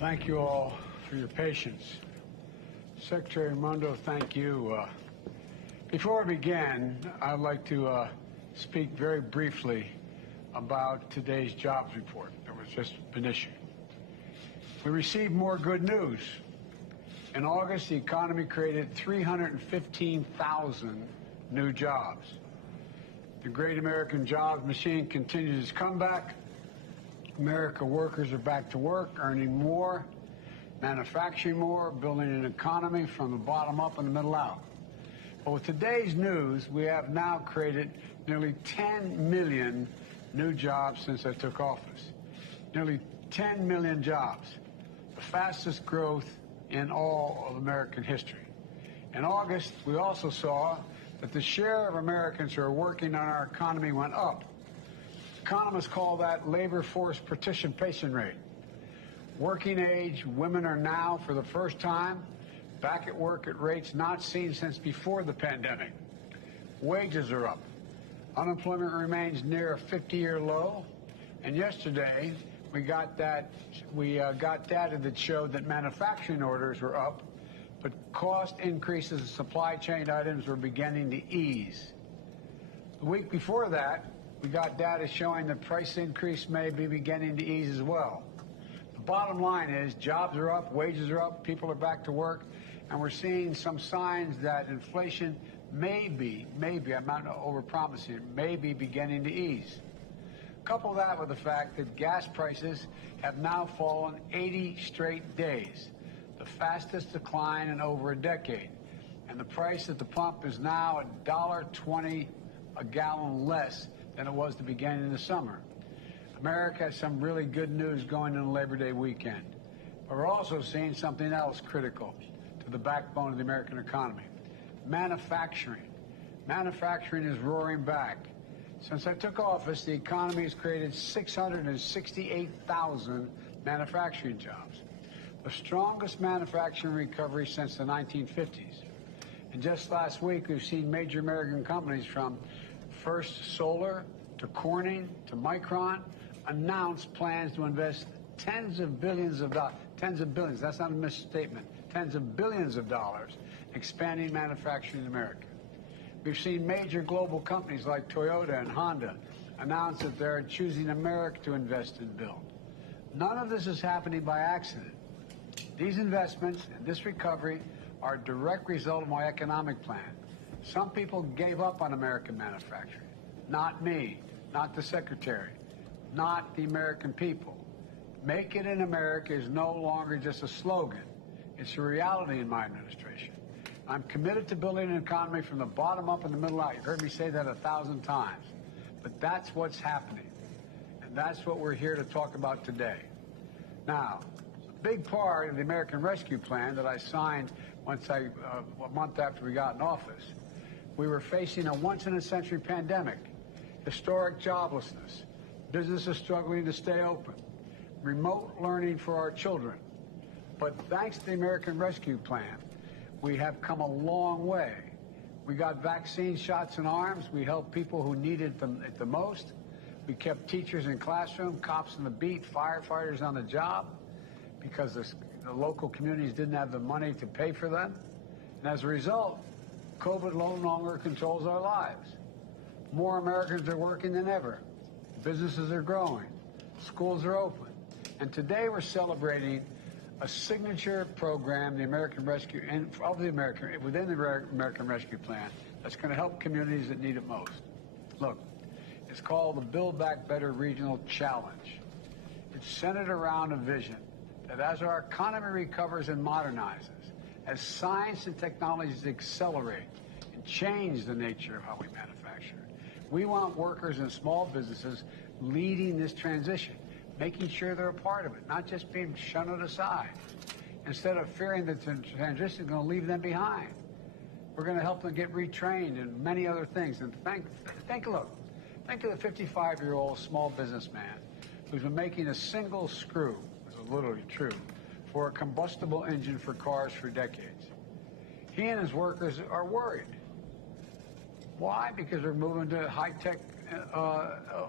Thank you all for your patience. Secretary Raimondo, thank you. Before I begin, I'd like to speak very briefly about today's jobs report that was just been issued. We received more good news. In August, the economy created 315,000 new jobs. The great American jobs machine continues its comeback. American workers are back to work, earning more, manufacturing more, building an economy from the bottom up and the middle out. But with today's news, we have now created nearly 10 million new jobs since I took office. Nearly 10 million jobs, the fastest growth in all of American history. In August, we also saw that the share of Americans who are working on our economy went up. Economists call that labor force participation rate. Working age women are now, for the first time, back at work at rates not seen since before the pandemic. Wages are up. Unemployment remains near a 50-year low. And yesterday, we got data that showed that manufacturing orders were up, but cost increases in supply chain items were beginning to ease. The week before that, we got data showing the price increase may be beginning to ease as well. The bottom line is jobs are up, wages are up, people are back to work, and we're seeing some signs that inflation maybe, I'm not overpromising, may be beginning to ease. Couple that with the fact that gas prices have now fallen 80 straight days, the fastest decline in over a decade. And the price at the pump is now $1.20 a gallon less than it was the beginning of the summer. America has some really good news going into Labor Day weekend. But we're also seeing something else critical to the backbone of the American economy. Manufacturing. Manufacturing is roaring back. Since I took office, the economy has created 668,000 manufacturing jobs, the strongest manufacturing recovery since the 1950s. And just last week, we've seen major American companies from First Solar to Corning to Micron announce plans to invest tens of billions, that's not a misstatement, tens of billions of dollars expanding manufacturing in America. We've seen major global companies like Toyota and Honda announce that they're choosing America to invest and build. None of this is happening by accident. These investments and this recovery are a direct result of my economic plan. Some people gave up on American manufacturing. Not me, not the Secretary, not the American people. Make it in America is no longer just a slogan. It's a reality in my administration. I'm committed to building an economy from the bottom up and the middle out. You've heard me say that 1,000 times. But that's what's happening. And that's what we're here to talk about today. Now, a big part of the American Rescue Plan that I signed a month after we got in office, we were facing a once-in-a-century pandemic, historic joblessness, businesses struggling to stay open, remote learning for our children. But thanks to the American Rescue Plan, we have come a long way. We got vaccine shots in arms. We helped people who needed them the most. We kept teachers in classroom, cops on the beat, firefighters on the job because the local communities didn't have the money to pay for them. And as a result, COVID no longer controls our lives. More Americans are working than ever. Businesses are growing. Schools are open. And today we're celebrating a signature program, the American Rescue, within the American Rescue Plan, that's going to help communities that need it most. Look, it's called the Build Back Better Regional Challenge. It's centered around a vision that as our economy recovers and modernizes, as science and technologies accelerate and change the nature of how we manufacture, we want workers and small businesses leading this transition, making sure they're a part of it, not just being shunned aside. Instead of fearing that the transition is going to leave them behind, we're going to help them get retrained and many other things. And think of the 55-year-old small businessman who's been making a single screw, this is literally true, for a combustible engine for cars for decades. He and his workers are worried. Why? Because they're moving to high-tech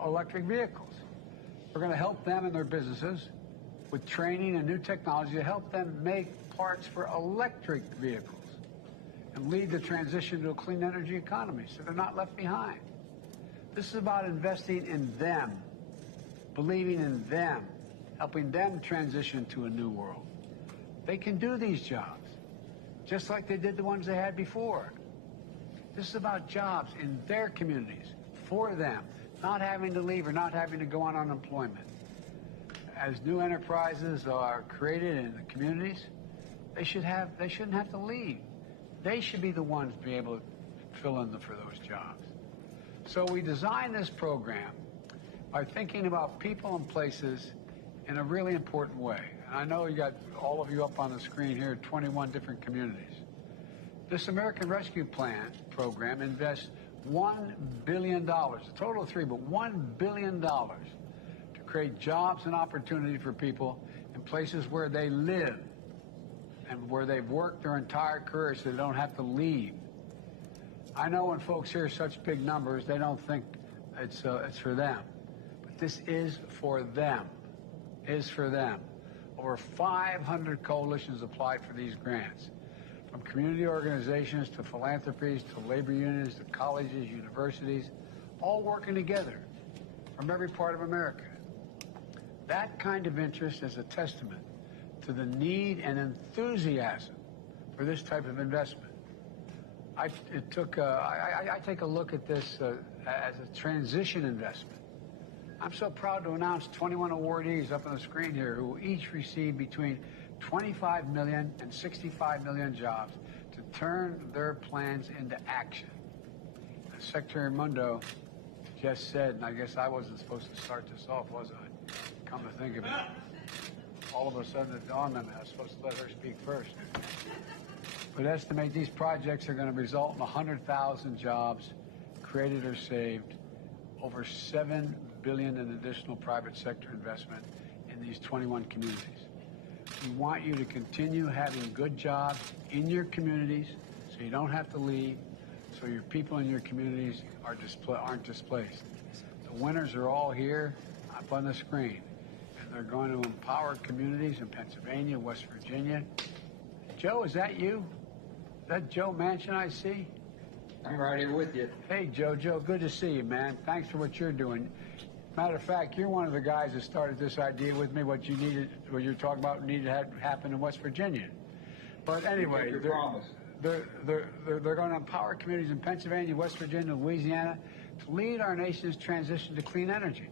electric vehicles. We're going to help them and their businesses with training and new technology to help them make parts for electric vehicles and lead the transition to a clean energy economy so they're not left behind. This is about investing in them, believing in them, helping them transition to a new world. They can do these jobs, just like they did the ones they had before. This is about jobs in their communities, for them, not having to leave or not having to go on unemployment. As new enterprises are created in the communities, they shouldn't have to leave. They should be the ones to be able to fill in for those jobs. So we designed this program by thinking about people and places in a really important way. And I know you got all of you up on the screen here, 21 different communities. This American Rescue Plan program invests $1 billion, a total of $3 billion, but $1 billion to create jobs and opportunity for people in places where they live and where they've worked their entire career so they don't have to leave. I know when folks hear such big numbers, they don't think it's for them. But this is for them. Is for them. Over 500 coalitions applied for these grants, from community organizations to philanthropies to labor unions to colleges, universities, all working together from every part of America. That kind of interest is a testament to the need and enthusiasm for this type of investment. I take a look at this as a transition investment. I'm so proud to announce 21 awardees up on the screen here who each receive between 25 million and 65 million jobs to turn their plans into action. As Secretary Mundo just said, and I guess I wasn't supposed to start this off, was I? Come to think of it, all of a sudden it dawned on me I was supposed to let her speak first. But estimate these projects are going to result in 100,000 jobs created or saved, over $7 billion in additional private sector investment in these 21 communities. We want you to continue having good jobs in your communities so you don't have to leave, so your people in your communities aren't displaced. The winners are all here up on the screen, and they're going to empower communities in Pennsylvania, West Virginia. Joe, is that you? Is that Joe Manchin I see? I'm right here with you. Hey, Joe, good to see you, man. Thanks for what you're doing. Matter of fact, you're one of the guys that started this idea with me, what you're talking about needed to happen in West Virginia. But anyway, they're going to empower communities in Pennsylvania, West Virginia, Louisiana to lead our nation's transition to clean energy.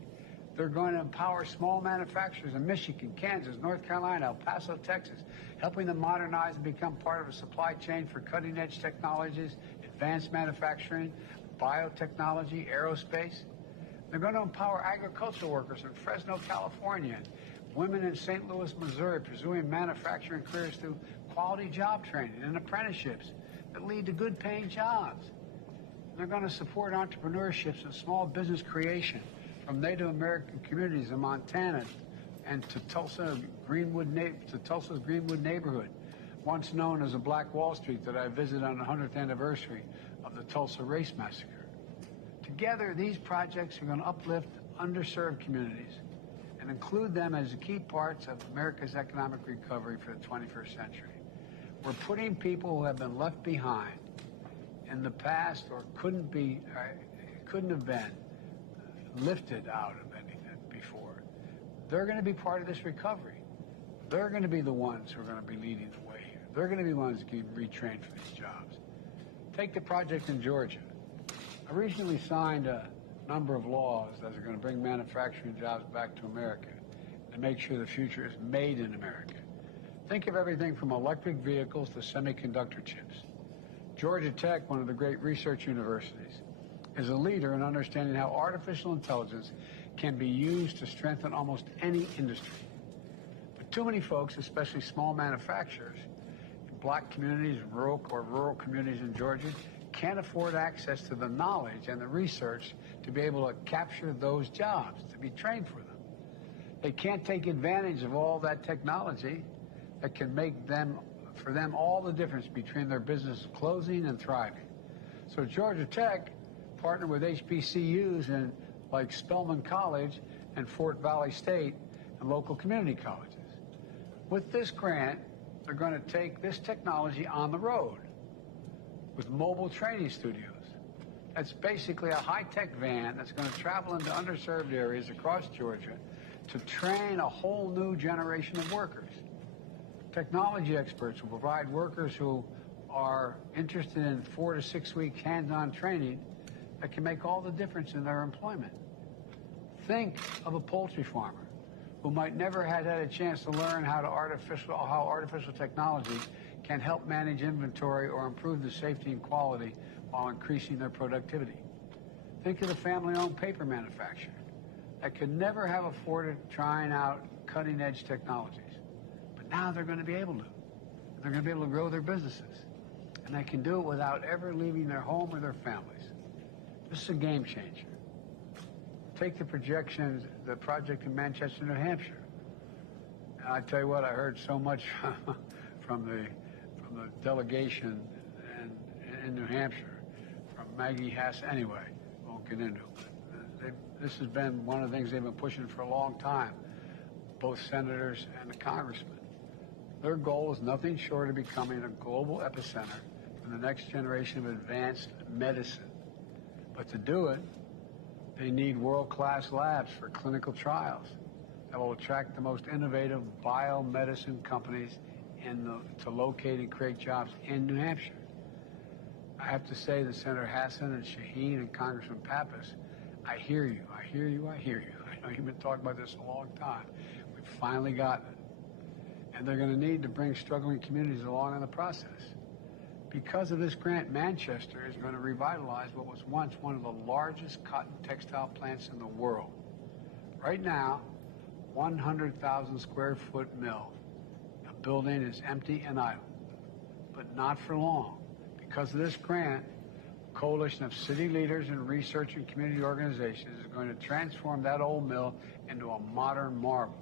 They're going to empower small manufacturers in Michigan, Kansas, North Carolina, El Paso, Texas, helping them modernize and become part of a supply chain for cutting-edge technologies, advanced manufacturing, biotechnology, aerospace. They're going to empower agricultural workers in Fresno, California, women in St. Louis, Missouri, pursuing manufacturing careers through quality job training and apprenticeships that lead to good-paying jobs. They're going to support entrepreneurships and small business creation from Native American communities in Montana and to Tulsa's Greenwood neighborhood, once known as a Black Wall Street that I visited on the 100th anniversary of the Tulsa Race Massacre. Together, these projects are going to uplift underserved communities and include them as key parts of America's economic recovery for the 21st century. We're putting people who have been left behind in the past or couldn't have been lifted out of anything before. They're going to be part of this recovery. They're going to be the ones who are going to be leading the way here. They're going to be the ones who get retrained for these jobs. Take the project in Georgia. I recently signed a number of laws that are going to bring manufacturing jobs back to America and make sure the future is made in America. Think of everything from electric vehicles to semiconductor chips. Georgia Tech, one of the great research universities, is a leader in understanding how artificial intelligence can be used to strengthen almost any industry. But too many folks, especially small manufacturers, in black communities, rural communities in Georgia, can't afford access to the knowledge and the research to be able to capture those jobs, to be trained for them. They can't take advantage of all that technology that can make for them all the difference between their business closing and thriving. So Georgia Tech partnered with HBCUs like Spelman College and Fort Valley State and local community colleges. With this grant, they're going to take this technology on the road with mobile training studios. That's basically a high-tech van that's going to travel into underserved areas across Georgia to train a whole new generation of workers. Technology experts will provide workers who are interested in 4 to 6 week hands-on training that can make all the difference in their employment. Think of a poultry farmer who might never have had a chance to learn how artificial technology can help manage inventory or improve the safety and quality while increasing their productivity. Think of the family-owned paper manufacturer that could never have afforded trying out cutting-edge technologies. But now they're going to be able to. They're going to be able to grow their businesses. And they can do it without ever leaving their home or their families. This is a game changer. Take the projections, the project in Manchester, New Hampshire. And I tell you what, I heard so much from the delegation in New Hampshire, from Maggie Hass anyway, won't get into it. This has been one of the things they've been pushing for a long time, both senators and the congressmen. Their goal is nothing short of becoming a global epicenter for the next generation of advanced medicine. But to do it, they need world-class labs for clinical trials that will attract the most innovative biomedicine companies to locate and create jobs in New Hampshire. I have to say that Senator Hassan and Shaheen and Congressman Pappas, I hear you, I hear you, I hear you. I know you've been talking about this a long time. We've finally gotten it. And they're going to need to bring struggling communities along in the process. Because of this grant, Manchester is going to revitalize what was once one of the largest cotton textile plants in the world. Right now, 100,000 square foot mill. The building is empty and idle, but not for long. Because of this grant, a coalition of city leaders and research and community organizations is going to transform that old mill into a modern marvel.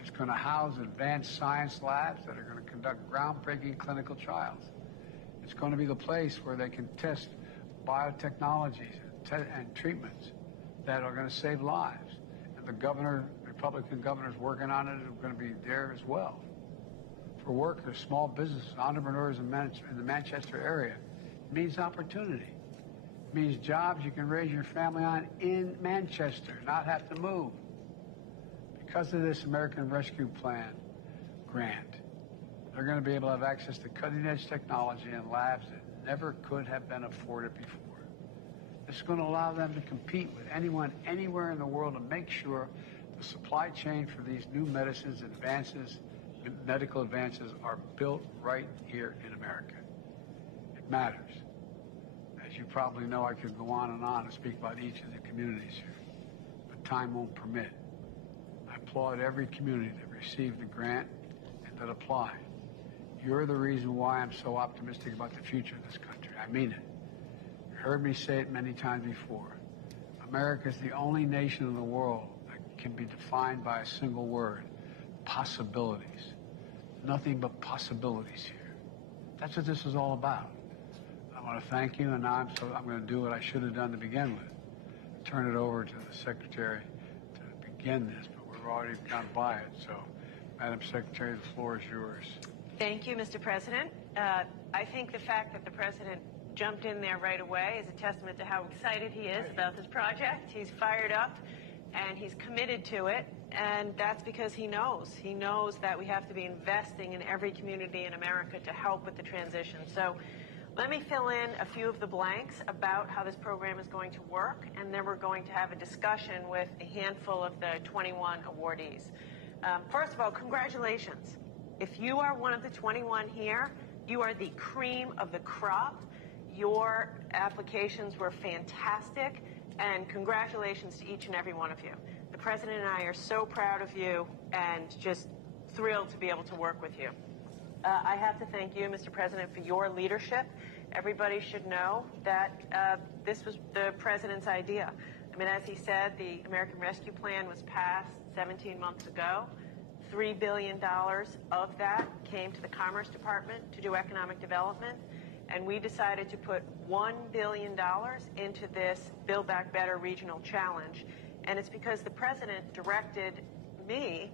It's going to house advanced science labs that are going to conduct groundbreaking clinical trials. It's going to be the place where they can test biotechnologies and treatments that are going to save lives. And the Republican governors working on it are going to be there as well. For workers, small businesses, entrepreneurs in the Manchester area, it means opportunity. It means jobs you can raise your family on in Manchester, not have to move. Because of this American Rescue Plan grant, they're going to be able to have access to cutting-edge technology and labs that never could have been afforded before. This is going to allow them to compete with anyone, anywhere in the world, to make sure the supply chain for these new medicines, medical advances, are built right here in America. It matters. As you probably know, I could go on and speak about each of the communities here, but time won't permit. I applaud every community that received the grant and that applied. You're the reason why I'm so optimistic about the future of this country. I mean it. You heard me say it many times before. America is the only nation in the world that can be defined by a single word: possibilities. Nothing but possibilities here. That's what this is all about. I want to thank you, and now I'm going to do what I should have done to begin with. Turn it over to the Secretary to begin this, but we've already gone by it. So, Madam Secretary, the floor is yours. Thank you, Mr. President. I think the fact that the President jumped in there right away is a testament to how excited he is about this project. He's fired up and he's committed to it, and that's because he knows that we have to be investing in every community in America to help with the transition. So let me fill in a few of the blanks about how this program is going to work, and then we're going to have a discussion with a handful of the 21 awardees. First of all, congratulations. If you are one of the 21 here, you are the cream of the crop. Your applications were fantastic, and congratulations to each and every one of you. The President and I are so proud of you and just thrilled to be able to work with you. I have to thank you, Mr. President, for your leadership. Everybody should know that this was the President's idea. I mean, as he said, the American Rescue Plan was passed 17 months ago. $3 billion of that came to the Commerce Department to do economic development, and we decided to put $1 billion into this Build Back Better regional challenge. And it's because the President directed me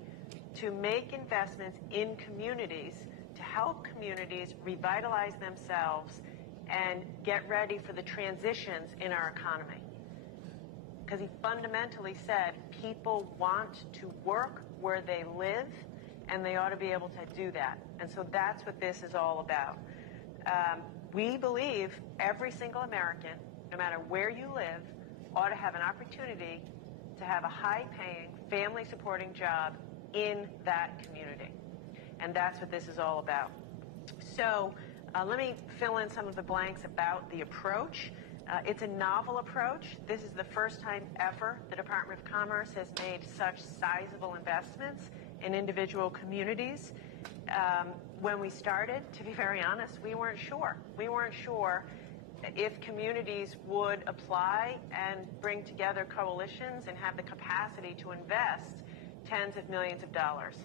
to make investments in communities to help communities revitalize themselves and get ready for the transitions in our economy. Because he fundamentally said people want to work where they live, and they ought to be able to do that. And so that's what this is all about. We believe every single American, no matter where you live, ought to have an opportunity to have a high-paying, family-supporting job in that community. And that's what this is all about. So let me fill in some of the blanks about the approach. It's a novel approach. This is the first time ever the Department of Commerce has made such sizable investments in individual communities. When we started, to be very honest, we weren't sure. We weren't sure if communities would apply and bring together coalitions and have the capacity to invest tens of millions of dollars.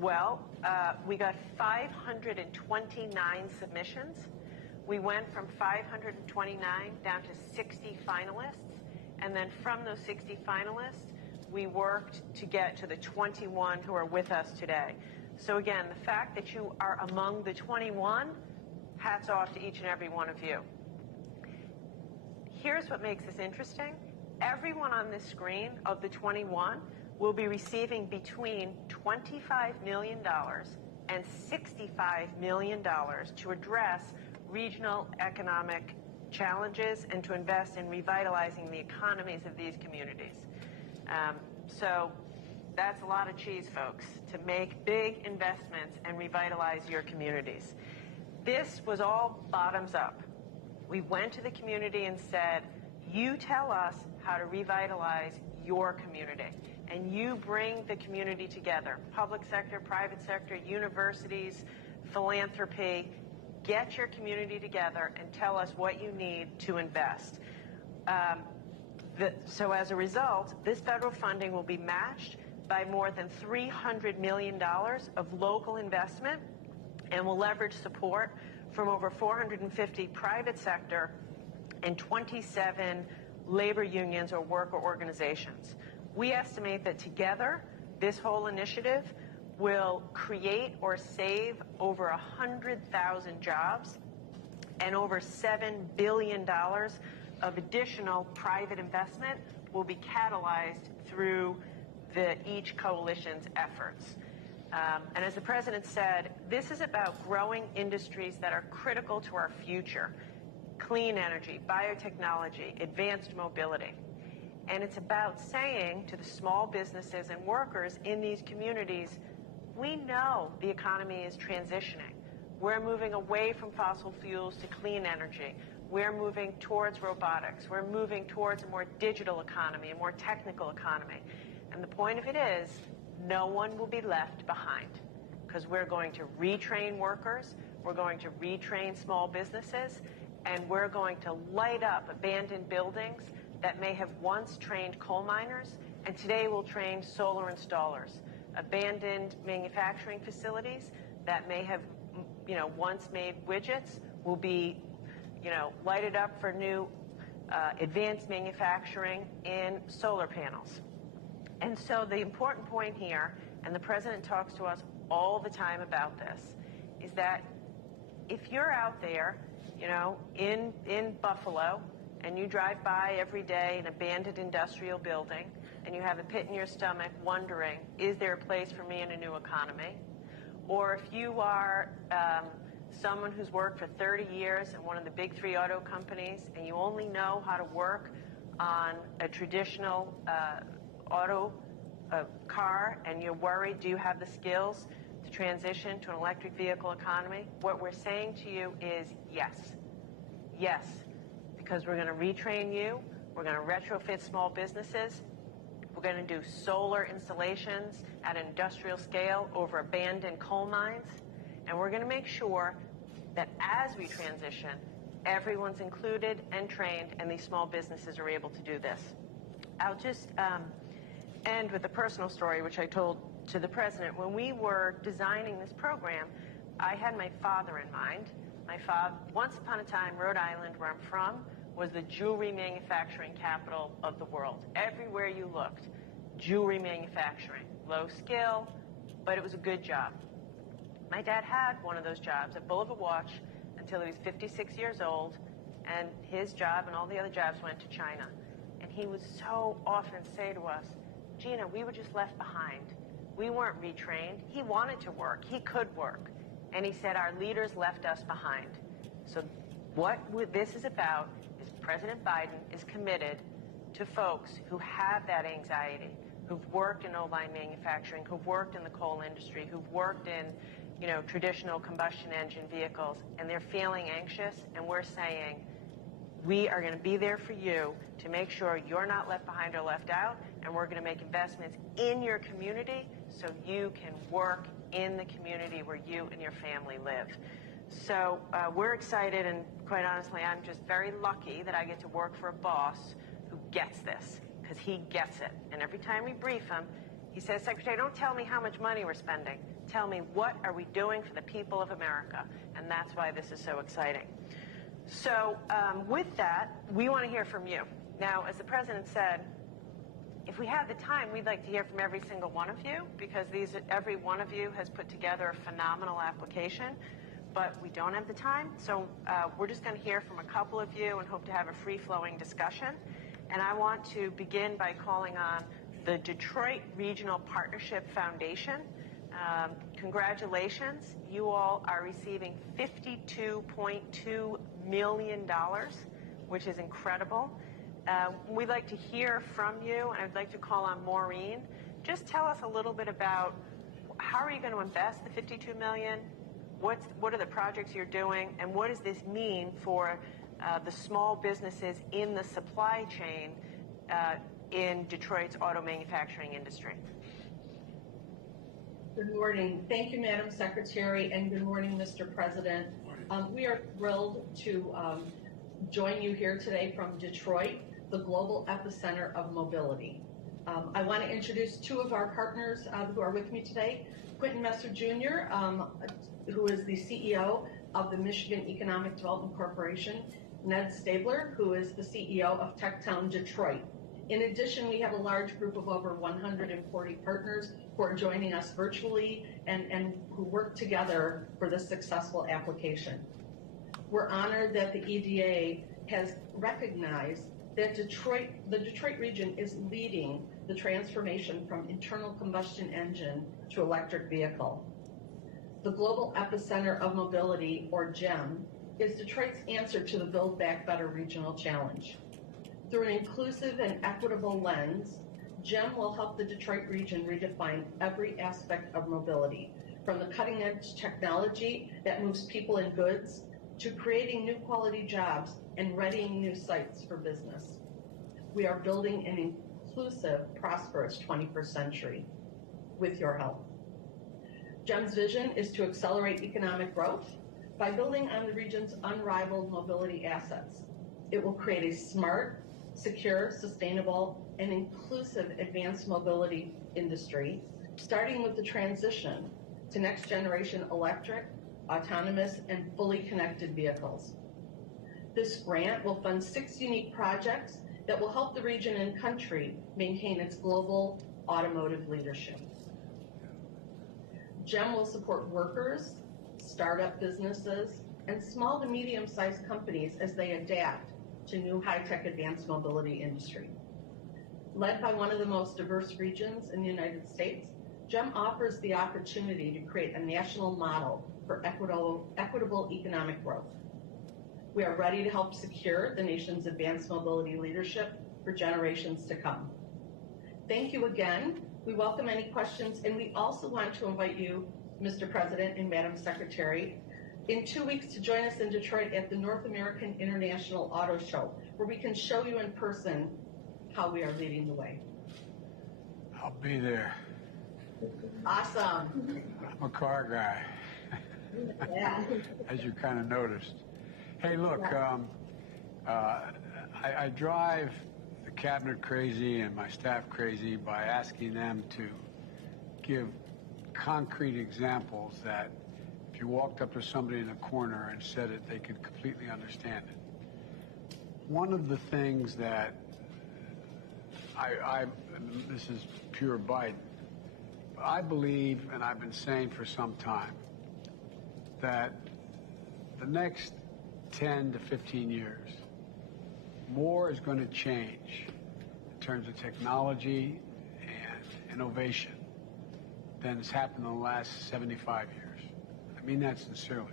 Well, we got 529 submissions. We went from 529 down to 60 finalists, and then from those 60 finalists, we worked to get to the 21 who are with us today. So again, the fact that you are among the 21, hats off to each and every one of you. Here's what makes this interesting. Everyone on this screen of the 21 will be receiving between $25 million and $65 million to address regional economic challenges and to invest in revitalizing the economies of these communities. So that's a lot of cheese, folks, to make big investments and revitalize your communities. This was all bottoms up. We went to the community and said, you tell us how to revitalize your community, and you bring the community together, public sector, private sector, universities, philanthropy. Get your community together and tell us what you need to invest. So as a result, this federal funding will be matched by more than $300 million of local investment, and will leverage support from over 450 private sector and 27 labor unions or worker organizations. We estimate that together, this whole initiative will create or save over 100,000 jobs and over $7 billion of additional private investment will be catalyzed through each coalition's efforts. And as the President said, this is about growing industries that are critical to our future: clean energy, biotechnology, advanced mobility. And it's about saying to the small businesses and workers in these communities, we know the economy is transitioning. We're moving away from fossil fuels to clean energy. We're moving towards robotics. We're moving towards a more digital economy, a more technical economy. And the point of it is, no one will be left behind, because we're going to retrain workers, we're going to retrain small businesses, and we're going to light up abandoned buildings that may have once trained coal miners and today will train solar installers. Abandoned manufacturing facilities that may have, once made widgets will be, lighted up for new advanced manufacturing in solar panels. And so the important point here, and the President talks to us all the time about this, is that if you're out there, in Buffalo, and you drive by every day an abandoned industrial building, and you have a pit in your stomach wondering, is there a place for me in a new economy? Or if you are someone who's worked for 30 years in one of the big 3 auto companies, and you only know how to work on a traditional auto car, and you're worried, do you have the skills to transition to an electric vehicle economy? What we're saying to you is yes. Yes, because we're going to retrain you, we're going to retrofit small businesses, we're going to do solar installations at an industrial scale over abandoned coal mines, and we're going to make sure that as we transition, everyone's included and trained, and these small businesses are able to do this. I'll just end with a personal story, which I told to the President. When we were designing this program, I had my father in mind. My father, once upon a time, Rhode Island, where I'm from, was the jewelry manufacturing capital of the world. Everywhere you looked, jewelry manufacturing. Low skill, but it was a good job. My dad had one of those jobs, a Bulova watch, until he was 56 years old, and his job and all the other jobs went to China. And he would so often say to us, Gina, we were just left behind. We weren't retrained. He wanted to work. He could work. And he said, our leaders left us behind. So what this is about is President Biden is committed to folks who have that anxiety, who've worked in O-line manufacturing, who've worked in the coal industry, who've worked in, traditional combustion engine vehicles, and they're feeling anxious, and we're saying, we are going to be there for you to make sure you're not left behind or left out, and we're going to make investments in your community so you can work in the community where you and your family live. So we're excited, and quite honestly, I'm just very lucky that I get to work for a boss who gets this, because he gets it. And every time we brief him, he says, Secretary, don't tell me how much money we're spending. Tell me, what are we doing for the people of America? And that's why this is so exciting. So with that, we want to hear from you. Now, as the President said, if we had the time, we'd like to hear from every single one of you, because every one of you has put together a phenomenal application, but we don't have the time. So we're just going to hear from a couple of you and hope to have a free-flowing discussion. And I want to begin by calling on the Detroit Regional Partnership Foundation. Congratulations. You all are receiving $52.2 million, which is incredible. We'd like to hear from you, and I'd like to call on Maureen. Just tell us a little bit about how are you going to invest the $52 million? What are the projects you're doing, and what does this mean for the small businesses in the supply chain in Detroit's auto manufacturing industry? Good morning. Thank you, Madam Secretary, and good morning, Mr. President. We are thrilled to join you here today from Detroit, the global epicenter of mobility. I want to introduce two of our partners who are with me today. Quentin Messer Jr., who is the CEO of the Michigan Economic Development Corporation, Ned Stabler, who is the CEO of Techtown Detroit. In addition, we have a large group of over 140 partners who are joining us virtually and who work together for this successful application. We're honored that the EDA has recognized that the Detroit region is leading the transformation from internal combustion engine to electric vehicle. The Global Epicenter of Mobility, or GEM, is Detroit's answer to the Build Back Better regional challenge. Through an inclusive and equitable lens, GEM will help the Detroit region redefine every aspect of mobility, from the cutting-edge technology that moves people and goods to creating new quality jobs and readying new sites for business. We are building an inclusive, prosperous 21st century with your help. GEM's vision is to accelerate economic growth by building on the region's unrivaled mobility assets. It will create a smart, secure, sustainable, and inclusive advanced mobility industry, starting with the transition to next-generation electric, autonomous, and fully connected vehicles. This grant will fund 6 unique projects that will help the region and country maintain its global automotive leadership. GEM will support workers, startup businesses, and small to medium-sized companies as they adapt to new high-tech advanced mobility industry. Led by one of the most diverse regions in the United States, GEM offers the opportunity to create a national model for equitable economic growth. We are ready to help secure the nation's advanced mobility leadership for generations to come. Thank you again. We welcome any questions, and we also want to invite you, Mr. President and Madam Secretary, in 2 weeks to join us in Detroit at the North American International Auto Show, where we can show you in person how we are leading the way. I'll be there. Awesome. I'm a car guy, Yeah. as you kind of noticed. Hey, look, I drive the cabinet crazy and my staff crazy by asking them to give concrete examples that if you walked up to somebody in a corner and said it, they could completely understand it. One of the things that this is pure Biden, I believe, and I've been saying for some time, that the next 10 to 15 years, more is going to change in terms of technology and innovation than has happened in the last 75 years. I mean that sincerely.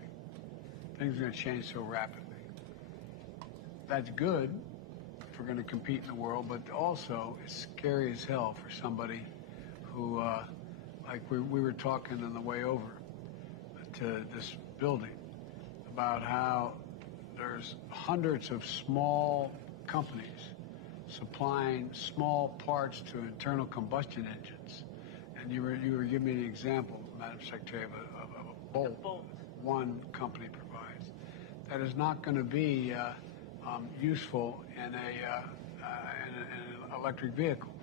Things are going to change so rapidly. That's good if we're going to compete in the world, but also it's scary as hell for somebody who, like we were talking on the way over to this building about how there's hundreds of small companies supplying small parts to internal combustion engines. And you were giving me the example, Madam Secretary, of a bolt one company provides. That is not going to be useful in an electric vehicle.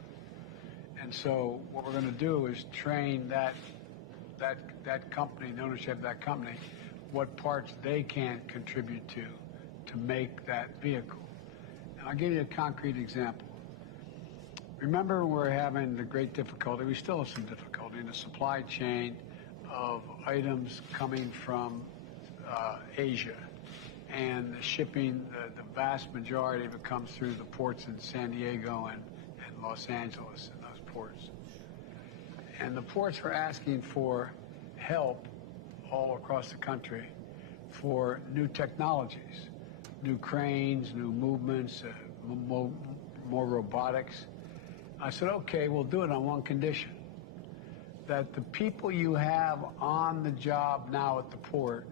And so what we're going to do is train that company, the ownership of that company, what parts they can contribute to make that vehicle. And I'll give you a concrete example. Remember, we're having the great difficulty, we still have some difficulty in the supply chain of items coming from Asia. And the shipping, the vast majority of it comes through the ports in San Diego and Los Angeles and those ports. And the ports are asking for help all across the country for new technologies, new cranes, new movements, more robotics. I said, okay, we'll do it on one condition, that the people you have on the job now at the port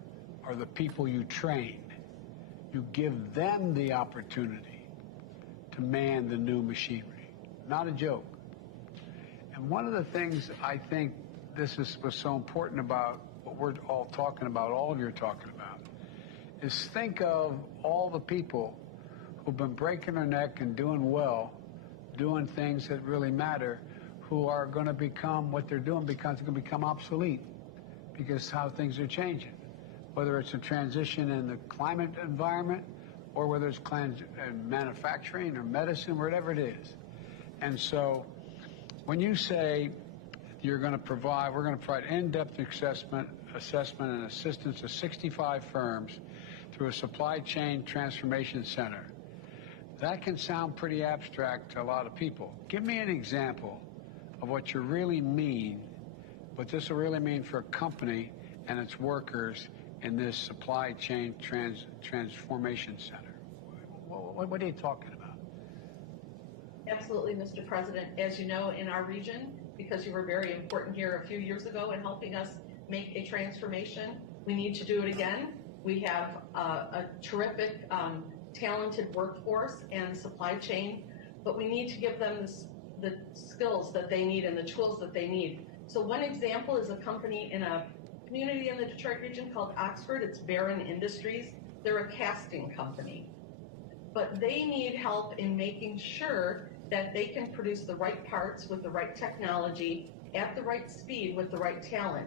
are the people you train. You give them the opportunity to man the new machinery. Not a joke. And one of the things I think was so important about what we're all talking about, all of you are talking about, is think of all the people who've been breaking their neck and doing well, doing things that really matter, who are going to become what they're doing because it's going to become obsolete because how things are changing. Whether it's a transition in the climate environment or whether it's manufacturing or medicine, whatever it is. And so when you say we're going to provide in-depth assessment and assistance to 65 firms through a supply chain transformation center, that can sound pretty abstract to a lot of people. Give me an example of what you really mean, what this will really mean for a company and its workers in this supply chain transformation center. What are you talking about? Absolutely, Mr. President. As you know, in our region, because you were very important here a few years ago in helping us make a transformation, we need to do it again. We have a terrific, talented workforce and supply chain, but we need to give them the skills that they need and the tools that they need. So one example is a company in a community in the Detroit region called Oxford. It's Barron Industries. They're a casting company, but they need help in making sure that they can produce the right parts with the right technology at the right speed with the right talent.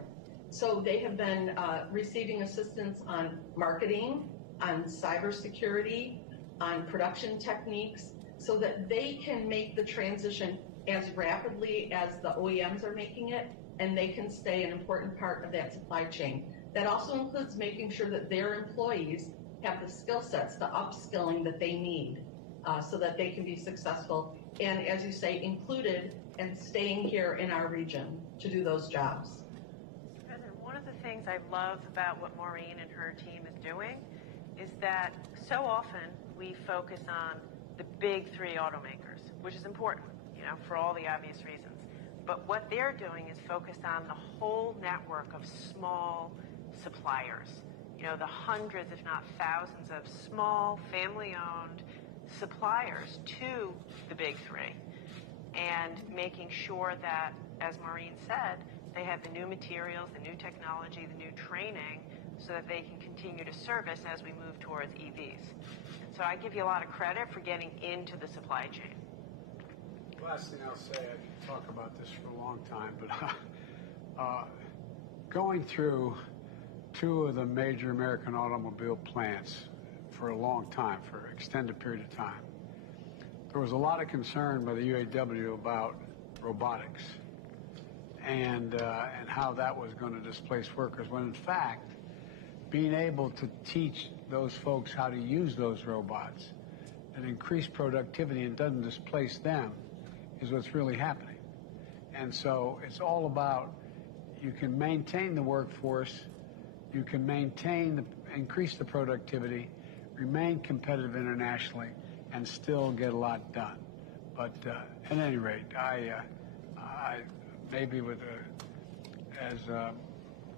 So they have been receiving assistance on marketing, on cybersecurity, on production techniques, so that they can make the transition as rapidly as the OEMs are making it, and they can stay an important part of that supply chain. That also includes making sure that their employees have the skill sets, the upskilling that they need, so that they can be successful, and as you say, included and staying here in our region to do those jobs. President, one of the things I love about what Maureen and her team is doing is that so often we focus on the big three automakers, which is important, for all the obvious reasons. But what they're doing is focused on the whole network of small suppliers, the hundreds, if not thousands, of small, family-owned suppliers to the big three, and making sure that, as Maureen said, they have the new materials, the new technology, the new training, so that they can continue to service as we move towards EVs. And so I give you a lot of credit for getting into the supply chain. Last thing I'll say, I can talk about this for a long time, but going through two of the major American automobile plants for a long time, for an extended period of time, there was a lot of concern by the UAW about robotics. and how that was going to displace workers, when in fact, being able to teach those folks how to use those robots and increase productivity and doesn't displace them is what's really happening. And so it's all about, you can maintain the workforce, you can increase the productivity, remain competitive internationally, and still get a lot done. But at any rate, I maybe as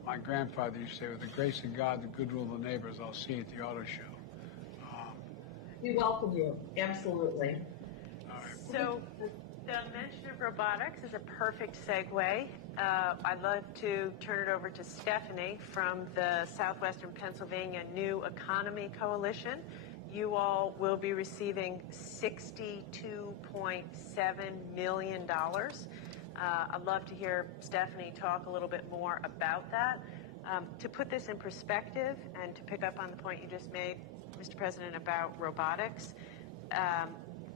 my grandfather used to say, with the grace of God, the goodwill of the neighbors, I'll see you at the auto show. We welcome you, absolutely. So the mention of robotics is a perfect segue. I'd love to turn it over to Stephanie from the Southwestern Pennsylvania New Economy Coalition. You all will be receiving $62.7 million. I'd love to hear Stephanie talk a little bit more about that. To put this in perspective and to pick up on the point you just made, Mr. President, about robotics,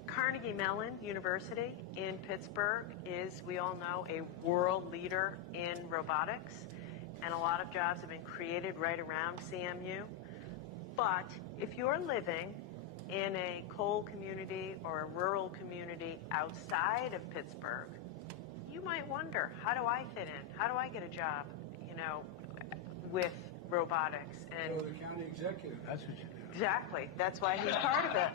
Carnegie Mellon University in Pittsburgh is, we all know, a world leader in robotics, and a lot of jobs have been created right around CMU. But if you're living in a coal community or a rural community outside of Pittsburgh, you might wonder, how do I fit in? How do I get a job, with robotics? And So the county executive, that's what you do. exactly. That's why he's part of it.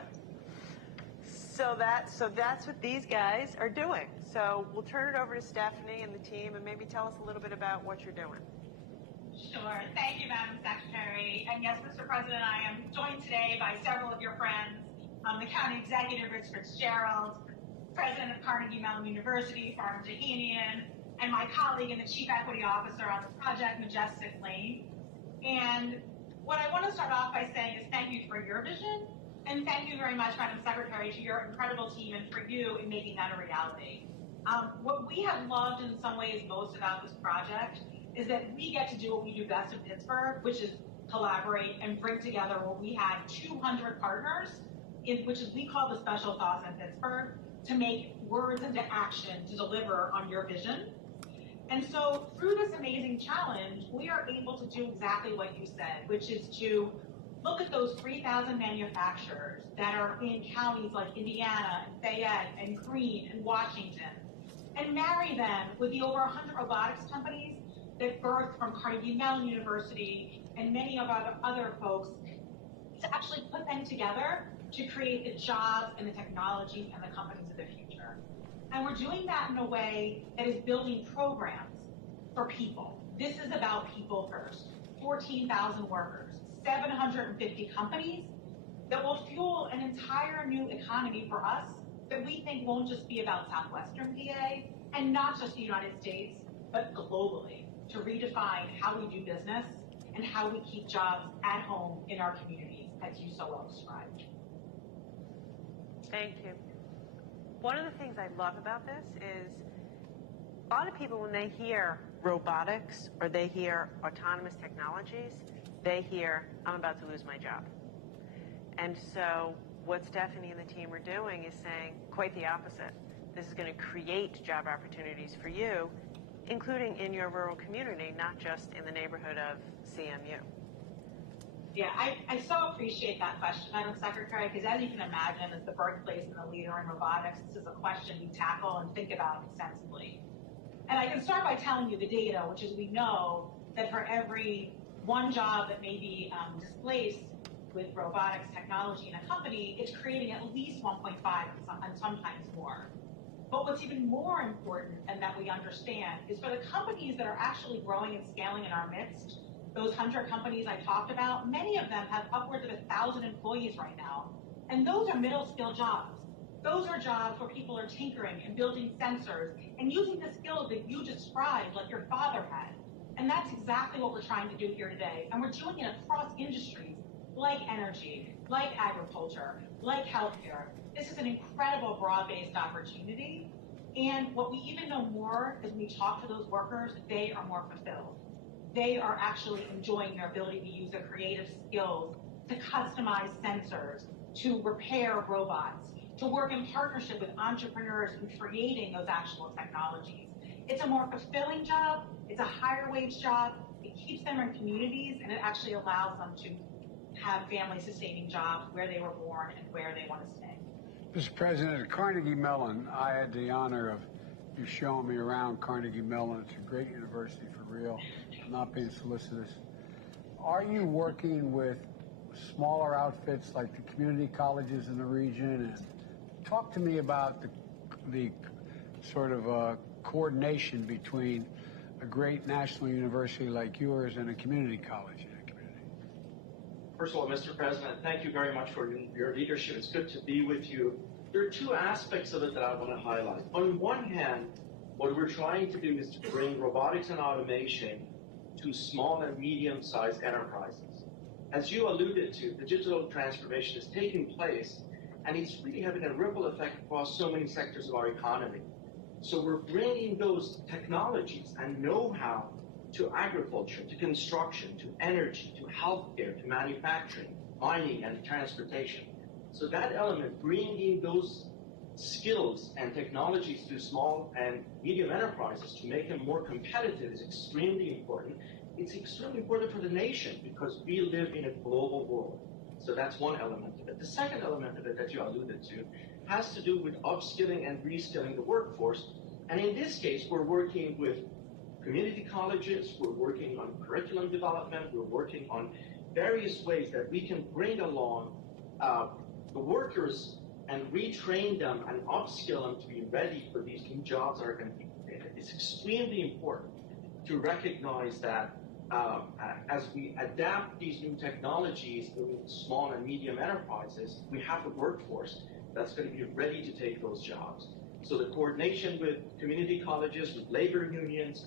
So that's what these guys are doing. So we'll turn it over to Stephanie and the team, and maybe tell us a little bit about what you're doing. Sure. Thank you, Madam Secretary. And yes, Mr. President, I am joined today by several of your friends, the County Executive, Rich Fitzgerald, President of Carnegie Mellon University, Farnham Jahanian, and my colleague and the Chief Equity Officer on the project, Majestic Lane. And what I want to start off by saying is thank you for your vision, and thank you very much, Madam Secretary, to your incredible team and for you in making that a reality. What we have loved in some ways most about this project is that we get to do what we do best in Pittsburgh, which is collaborate and bring together what we had 200 partners, which is we call the special sauce in Pittsburgh, to make words into action to deliver on your vision. And so through this amazing challenge, we are able to do exactly what you said, which is to look at those 3,000 manufacturers that are in counties like Indiana and Fayette and Greene and Washington, and marry them with the over 100 robotics companies that birthed from Carnegie Mellon University and many of our other folks, to actually put them together to create the jobs and the technologies and the companies of the future. And we're doing that in a way that is building programs for people. This is about people first. 14,000 workers, 750 companies that will fuel an entire new economy for us that we think won't just be about Southwestern PA and not just the United States, but globally, to redefine how we do business and how we keep jobs at home in our communities, as you so well described. Thank you. One of the things I love about this is a lot of people, when they hear robotics or they hear autonomous technologies, they hear, I'm about to lose my job. And so what Stephanie and the team are doing is saying quite the opposite. This is going to create job opportunities for you, including in your rural community, not just in the neighborhood of CMU. Yeah, I so appreciate that question, Madam Secretary, because as you can imagine, as the birthplace and the leader in robotics, this is a question we tackle and think about extensively. And I can start by telling you the data, which is we know that for every one job that may be displaced with robotics technology in a company, it's creating at least 1.5 and sometimes more. But what's even more important, and that we understand, is for the companies that are actually growing and scaling in our midst, those 100 companies I talked about, many of them have upwards of 1,000 employees right now. And those are middle-skill jobs. Those are jobs where people are tinkering and building sensors and using the skills that you described, like your father had. And that's exactly what we're trying to do here today. And we're doing it across industries like energy, like agriculture, like healthcare. This is an incredible broad-based opportunity. And what we even know more is when we talk to those workers, they are more fulfilled. They are actually enjoying their ability to use their creative skills to customize sensors, to repair robots, to work in partnership with entrepreneurs in creating those actual technologies. It's a more fulfilling job. It's a higher wage job. It keeps them in communities, and it actually allows them to have family-sustaining jobs where they were born and where they want to stay. Mr. President, at Carnegie Mellon, I had the honor of you showing me around Carnegie Mellon. It's a great university for real. I'm not being solicitous. Are you working with smaller outfits like the community colleges in the region? And talk to me about the sort of coordination between a great national university like yours and a community college in a community. First of all, Mr. President, thank you very much for your leadership. It's good to be with you. There are two aspects of it that I want to highlight. On one hand, what we're trying to do is to bring robotics and automation to small and medium-sized enterprises. As you alluded to, the digital transformation is taking place, and it's really having a ripple effect across so many sectors of our economy. So we're bringing those technologies and know-how to agriculture, to construction, to energy, to healthcare, to manufacturing, mining, and transportation. So that element, bringing those skills and technologies to small and medium enterprises to make them more competitive is extremely important. It's extremely important for the nation because we live in a global world. So that's one element of it. The second element of it that you alluded to has to do with upskilling and reskilling the workforce. And in this case, we're working with community colleges, we're working on curriculum development, we're working on various ways that we can bring along the workers and retrain them and upskill them to be ready for these new jobs that are going to be created. It's extremely important to recognize that as we adapt these new technologies in small and medium enterprises, we have a workforce that's going to be ready to take those jobs. So the coordination with community colleges, with labor unions,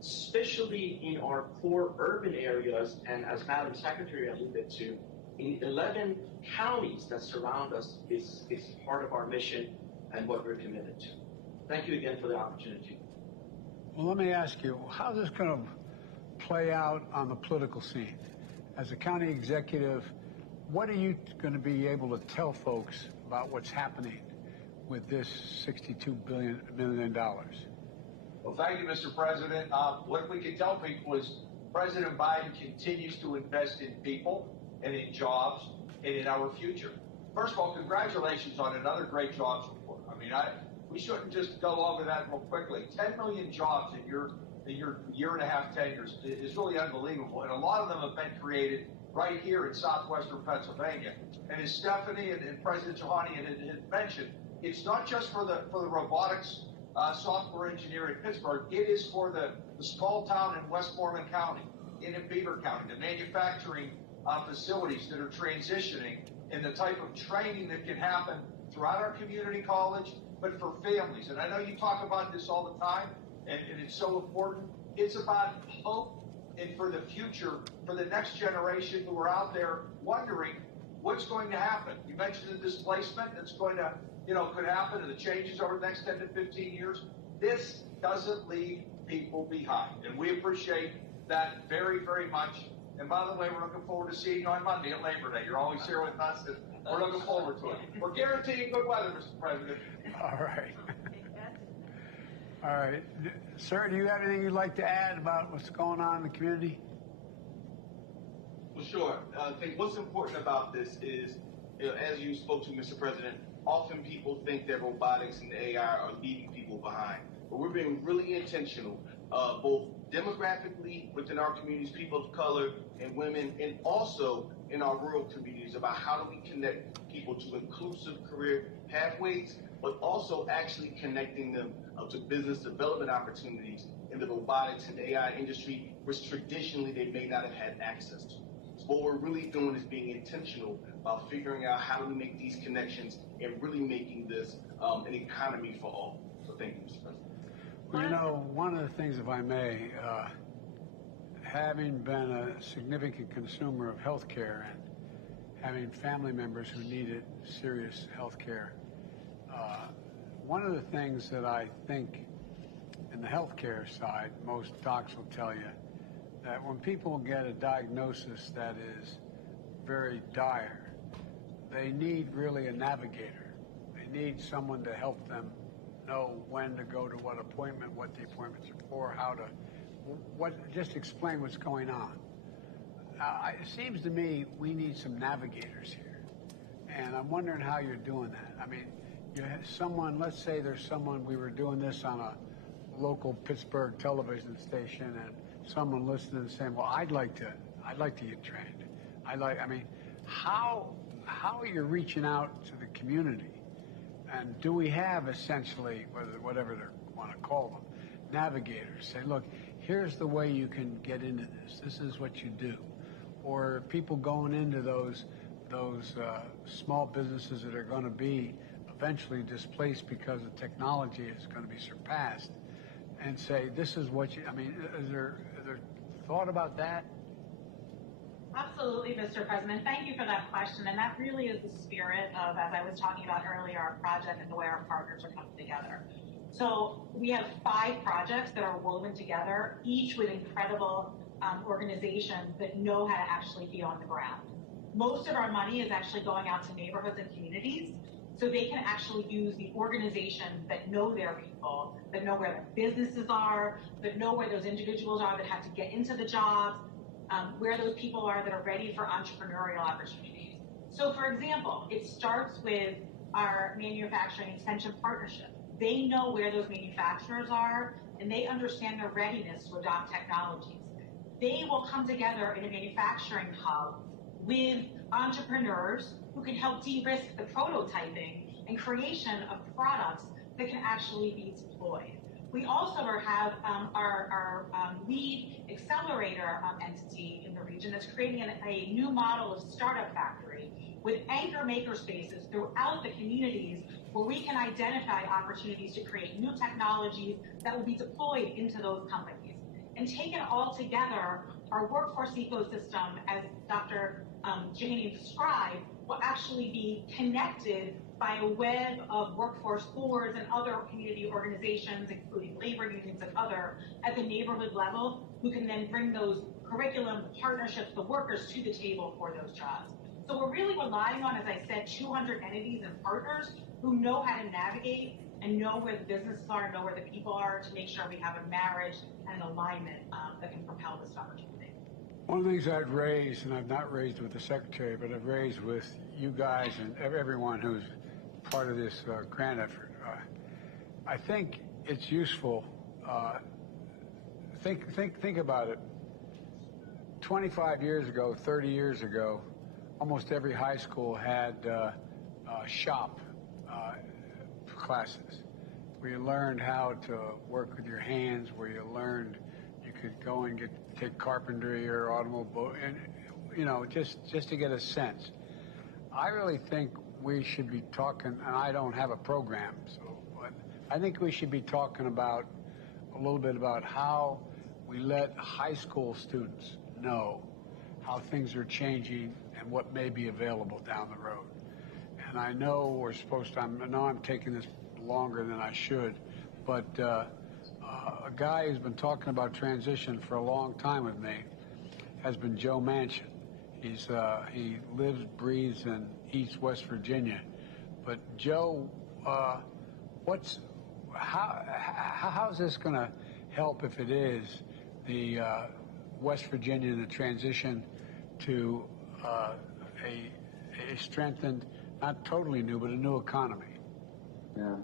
especially in our core urban areas, and as Madam Secretary alluded to, in 11 counties that surround us is part of our mission and what we're committed to. Thank you again for the opportunity. Well, let me ask you, how's this going to play out on the political scene? As a county executive, what are you going to be able to tell folks about what's happening with this $62 million? Well, thank you, Mr. President. What we can tell people is President Biden continues to invest in people and in jobs and in our future. First of all, congratulations on another great jobs report. I mean, we shouldn't just go over that real quickly. 10 million jobs in your year and a half tenure is really unbelievable. And a lot of them have been created right here in southwestern Pennsylvania. And as Stephanie and President Tahani had mentioned, it's not just for the robotics software engineer in Pittsburgh. It is for the small town in Westmoreland County, in Beaver County, the manufacturing facilities that are transitioning, and the type of training that can happen throughout our community college, but for families. And I know you talk about this all the time, and it's so important. It's about hope and for the future, for the next generation who are out there wondering what's going to happen. You mentioned the displacement that's going to, could happen, and the changes over the next 10 to 15 years. This doesn't leave people behind, and we appreciate that very, very much. And by the way, we're looking forward to seeing you on Monday at Labor Day. You're always here with us, and we're looking forward to it. We're guaranteeing good weather, Mr. President. All right. All right. Sir, do you have anything you'd like to add about what's going on in the community? Well, sure. I think what's important about this is, as you spoke to, Mr. President, often people think that robotics and AI are leaving people behind. But we're being really intentional, both demographically within our communities, people of color and women, and also in our rural communities about how do we connect people to inclusive career pathways, but also actually connecting them to business development opportunities in the robotics and AI industry, which traditionally they may not have had access to. So what we're really doing is being intentional about figuring out how do we make these connections and really making this an economy for all. So thank you, Mr. President. Well, one of the things, if I may, having been a significant consumer of health care and having family members who needed serious health care, one of the things that I think in the healthcare side, most docs will tell you that when people get a diagnosis that is very dire, they need really a navigator. They need someone to help them know when to go to what appointment, what the appointments are for, how to, just explain what's going on. It seems to me we need some navigators here. And I'm wondering how you're doing that. I mean, you have someone, let's say there's someone, we were doing this on a local Pittsburgh television station, and someone listening and saying, well, I'd like to get trained. I mean, how are you reaching out to the community? And do we have essentially, whatever they want to call them, navigators? Say, look, here's the way you can get into this. This is what you do. Or people going into those small businesses that are going to be eventually displaced because the technology is going to be surpassed, and say, this is what you, I mean, is there thought about that? Absolutely, Mr. President. Thank you for that question. And that really is the spirit of, as I was talking about earlier, our project and the way our partners are coming together. So we have 5 projects that are woven together, each with incredible organizations that know how to actually be on the ground. Most of our money is actually going out to neighborhoods and communities, so they can actually use the organizations that know their people, that know where the businesses are, that know where those individuals are that have to get into the jobs, where those people are that are ready for entrepreneurial opportunities. So for example, it starts with our manufacturing extension partnership. They know where those manufacturers are, and they understand their readiness to adopt technologies. They will come together in a manufacturing hub with entrepreneurs who can help de-risk the prototyping and creation of products that can actually be deployed. We also have our lead accelerator entity in the region that's creating a new model of startup factory with anchor maker spaces throughout the communities where we can identify opportunities to create new technologies that will be deployed into those companies. And taken all together, our workforce ecosystem, as Dr. Janey described, will actually be connected by a web of workforce boards and other community organizations, including labor unions and other, at the neighborhood level, who can then bring those curriculum partnerships, the workers to the table for those jobs. So we're really relying on, as I said, 200 entities and partners who know how to navigate and know where the businesses are, know where the people are, to make sure we have a marriage and an alignment that can propel this opportunity. One of the things I've raised, and I've not raised with the Secretary, but I've raised with you guys and everyone who's part of this grant effort, I think it's useful. Think about it. 25 years ago, 30 years ago, almost every high school had shop classes where you learned how to work with your hands, where you learned you could go and take carpentry or automobile, and you know, just to get a sense. I really think we should be talking, and I don't have a program, so but I think we should be talking about a little bit about how we let high school students know how things are changing and what may be available down the road. And I know we're supposed to, I know I'm taking this longer than I should, but a guy who's been talking about transition for a long time with me has been Joe Manchin. He lives, breathes, and eats West Virginia. But Joe, how's this going to help, if it is, the West Virginia, the transition to a strengthened, not totally new, but a new economy? Yeah.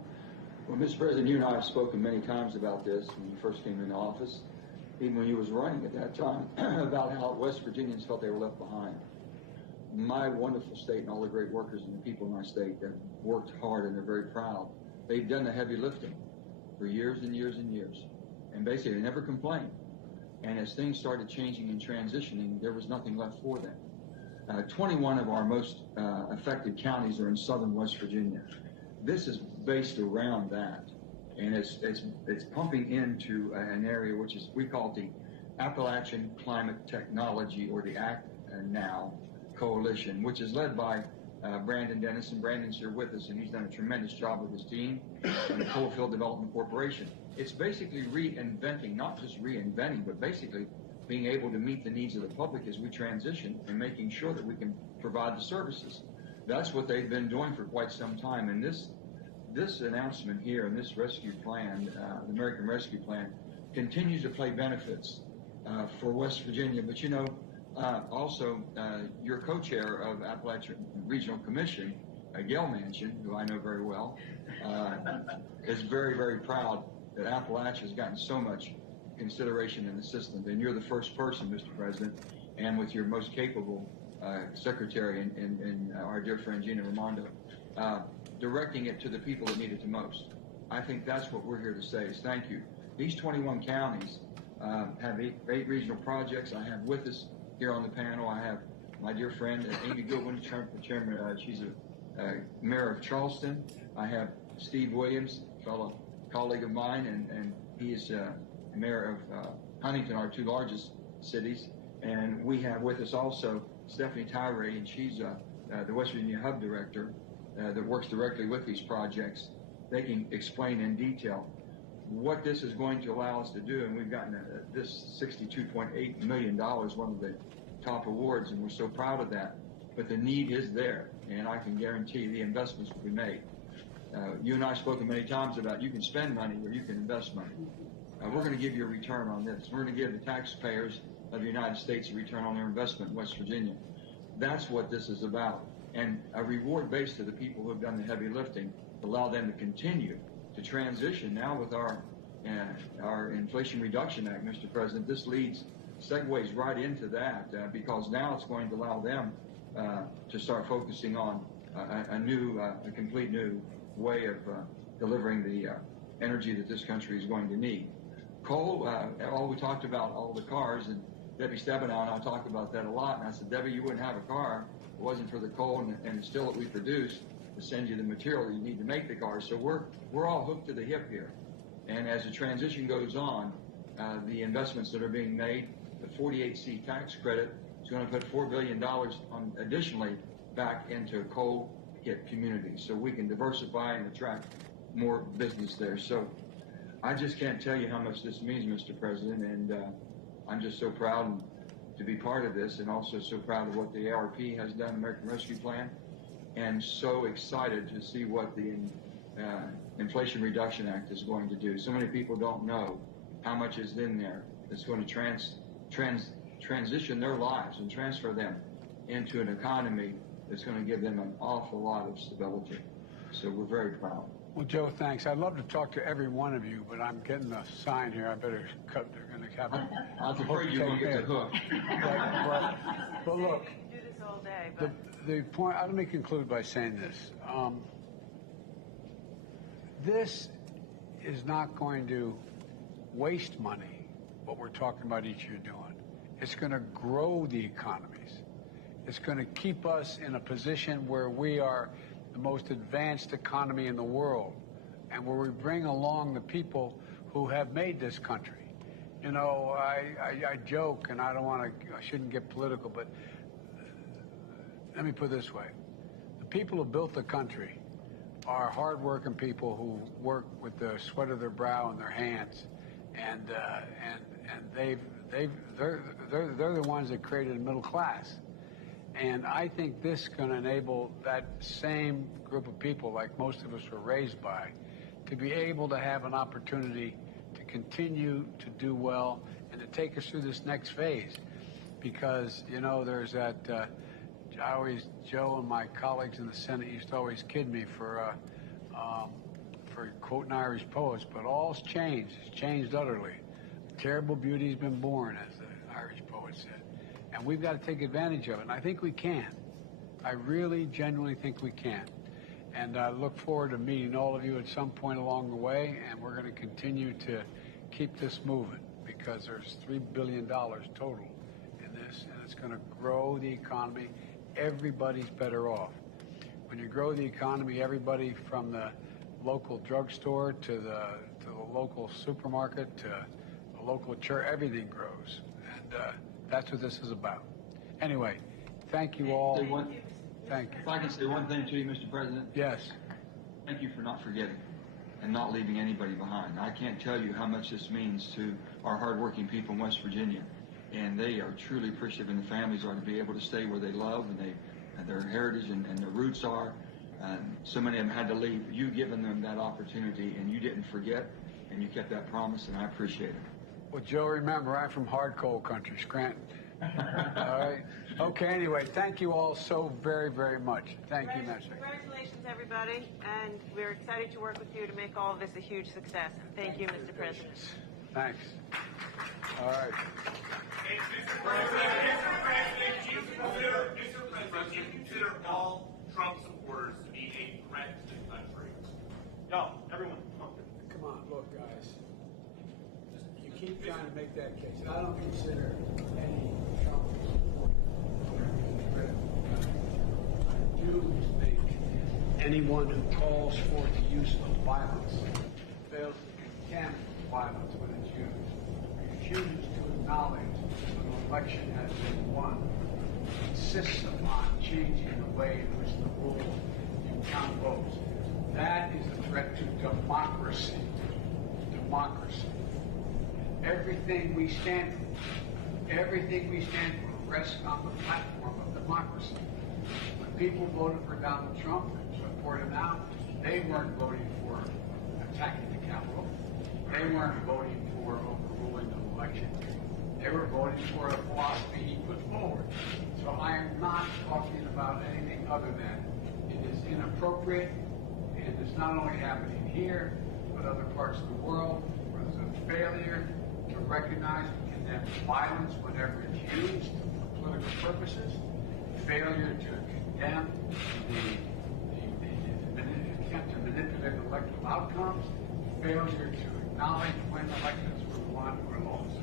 Well, Mr. President, you and I have spoken many times about this when you first came into office, even when you was running at that time, about how West Virginians felt they were left behind. My wonderful state and all the great workers and the people in my state that worked hard and they're very proud, they've done the heavy lifting for years and years and years. And basically they never complained. And as things started changing and transitioning, there was nothing left for them. 21 of our most affected counties are in southern West Virginia. This is based around that, and it's pumping into an area which is, we call it the Appalachian Climate Technology, or the ACT Now Coalition, which is led by Brandon Dennis, and Brandon's here with us, and he's done a tremendous job with his team and the Coalfield Development Corporation. It's basically reinventing, not just reinventing, but basically being able to meet the needs of the public as we transition and making sure that we can provide the services. That's what they've been doing for quite some time, and this this announcement here and this rescue plan, the American Rescue Plan, continues to play benefits for West Virginia. But you know, also your co-chair of Appalachian Regional Commission, Gail Manchin, who I know very well, is very, very proud that Appalachia has gotten so much consideration and assistance. And you're the first person, Mr. President, and with your most capable secretary and our dear friend Gina Raimondo, directing it to the people that need it the most. I think that's what we're here to say is thank you. These 21 counties have eight regional projects. I have with us here on the panel, I have my dear friend Amy Goodwin, chairman, she's a mayor of Charleston. I have Steve Williams, fellow colleague of mine, and he is mayor of Huntington, our two largest cities. And we have with us also Stephanie Tyree, and she's the West Virginia Hub Director that works directly with these projects. They can explain in detail what this is going to allow us to do. And we've gotten this $62.8 million, one of the top awards, and we're so proud of that. But the need is there, and I can guarantee the investments will be made. You and I have spoken many times about you can spend money or you can invest money. We're going to give you a return on this. We're going to give the taxpayers of the United States a return on their investment in West Virginia. That's what this is about. And a reward based to the people who have done the heavy lifting, allow them to continue to transition. Now with our Inflation Reduction Act, Mr. President, this segues right into that because now it's going to allow them to start focusing on a complete new way of delivering the energy that this country is going to need. Coal, we talked about all the cars, and Debbie Stabenow and I talked about that a lot, and I said, Debbie, you wouldn't have a car if it wasn't for the coal and steel that we produce to send you the material that you need to make the cars. So we're all hooked to the hip here. And as the transition goes on, the investments that are being made, the 48C tax credit is going to put $4 billion additionally back into coal-hit communities so we can diversify and attract more business there. So I just can't tell you how much this means, Mr. President, and I'm just so proud to be part of this, and also so proud of what the ARP has done, American Rescue Plan, and so excited to see what the Inflation Reduction Act is going to do. So many people don't know how much is in there that's going to transition their lives and transfer them into an economy that's going to give them an awful lot of stability. So we're very proud. Well, Joe, thanks. I'd love to talk to every one of you, but I'm getting a sign here. I better cut. They're going to have a I was afraid you were going to get the hook. But look, We can do this all day, but the point, let me conclude by saying this. This is not going to waste money, what we're talking about each year doing. It's going to grow the economies. It's going to keep us in a position where we are the most advanced economy in the world, and where we bring along the people who have made this country. You know, I joke, and I shouldn't get political, but let me put it this way. The people who built the country are hardworking people who work with the sweat of their brow and their hands, and they're the ones that created a middle class. And I think this is going to enable that same group of people, like most of us were raised by, to be able to have an opportunity to continue to do well and to take us through this next phase. Because, you know, there's that, Joe and my colleagues in the Senate used to always kid me for quoting Irish poets, but all's changed. It's changed utterly. Terrible beauty's been born, as the Irish poet said. And we've got to take advantage of it, and I think we can. I really, genuinely think we can. And I look forward to meeting all of you at some point along the way, and we're going to continue to keep this moving because there's $3 billion total in this, and it's going to grow the economy. Everybody's better off. When you grow the economy, everybody from the local drugstore to the local supermarket to the local church, everything grows. And that's what this is about. Anyway, thank you all. Thank you. If I can say one thing to you, Mr. President. Yes. Thank you for not forgetting and not leaving anybody behind. I can't tell you how much this means to our hardworking people in West Virginia. And they are truly appreciative, and the families are to be able to stay where they love and their heritage and their roots are. So many of them had to leave. You given them that opportunity, and you didn't forget, and you kept that promise, and I appreciate it. Well, Joe, remember, I'm from hard coal country, Scranton. All right. Okay, anyway, thank you all so very, very much. Thank you, Master. Congratulations, everybody, and we're excited to work with you to make all of this a huge success. Thank you, Mr. President. Thanks. All right. Mr. President, do you consider all Trump supporters to be a threat to the country? No, everyone. Come on, look, guys. You keep trying to make that case. I don't consider any Trump support I do think anyone who calls for the use of violence fails to condemn violence when it's used, refuses to acknowledge when an election has been won, insists upon changing the way in which the rules you count votes. That is a threat to democracy. Democracy. Everything we stand for rests on the platform of democracy. When people voted for Donald Trump and support him now, they weren't voting for attacking the Capitol. They weren't voting for overruling the election. They were voting for a philosophy he put forward. So I am not talking about anything other than it is inappropriate, and it's not only happening here, but other parts of the world where there's a failure to recognize and condemn violence whenever it's used for political purposes, failure to condemn the attempt to manipulate electoral outcomes, failure to acknowledge when elections were won or lost.